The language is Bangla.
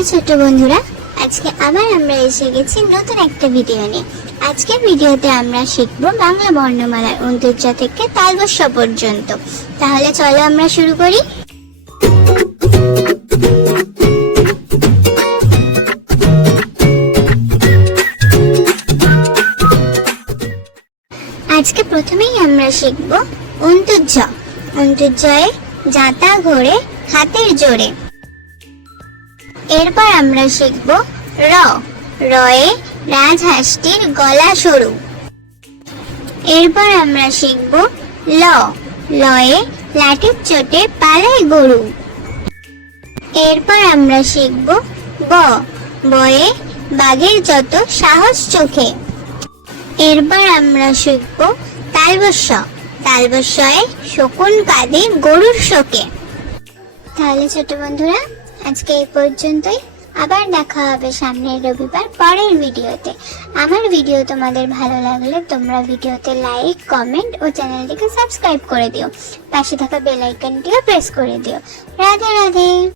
তাহলে ছোট বন্ধুরা, আজকে আবার আমরা এসে গেছি নতুন একটা ভিডিও নিয়ে। আজকের ভিডিওতে আমরা শিখব বাংলা বর্ণমালার অন্তর্জ থেকে তালবস্য পর্যন্ত। তাহলে চলো আমরা শুরু করি। আজকে প্রথমেই আমরা শিখব অন্তর্জ। অন্তর্জয়ে জাতা ঘোরে হাতের জোরে। এরপর আমরা শিখব র। রয়ে রাজহাঁসটির গলা সরু। এরপর আমরা শিখব ল। লয়ে লাঠির চোটে পালায় গরু। এরপর আমরা শিখব ব। বয়ে বাঘের যত সাহস চোখে। এরপর আমরা শিখব তালবস্য। তালবস্যয়ে শকুন কাঁদে গরুর শোকে। তাহলে ছোট বন্ধুরা, আজকে এই পর্যন্তই। আবার দেখা হবে সামনের রবিবার পরের ভিডিওতে। আমার ভিডিও তোমাদের ভালো লাগলে তোমরা ভিডিওতে লাইক, কমেন্ট ও চ্যানেলটিকে সাবস্ক্রাইব করে দিও। পাশে থাকা বেল আইকনটিও প্রেস করে দিও। রাধে রাধে।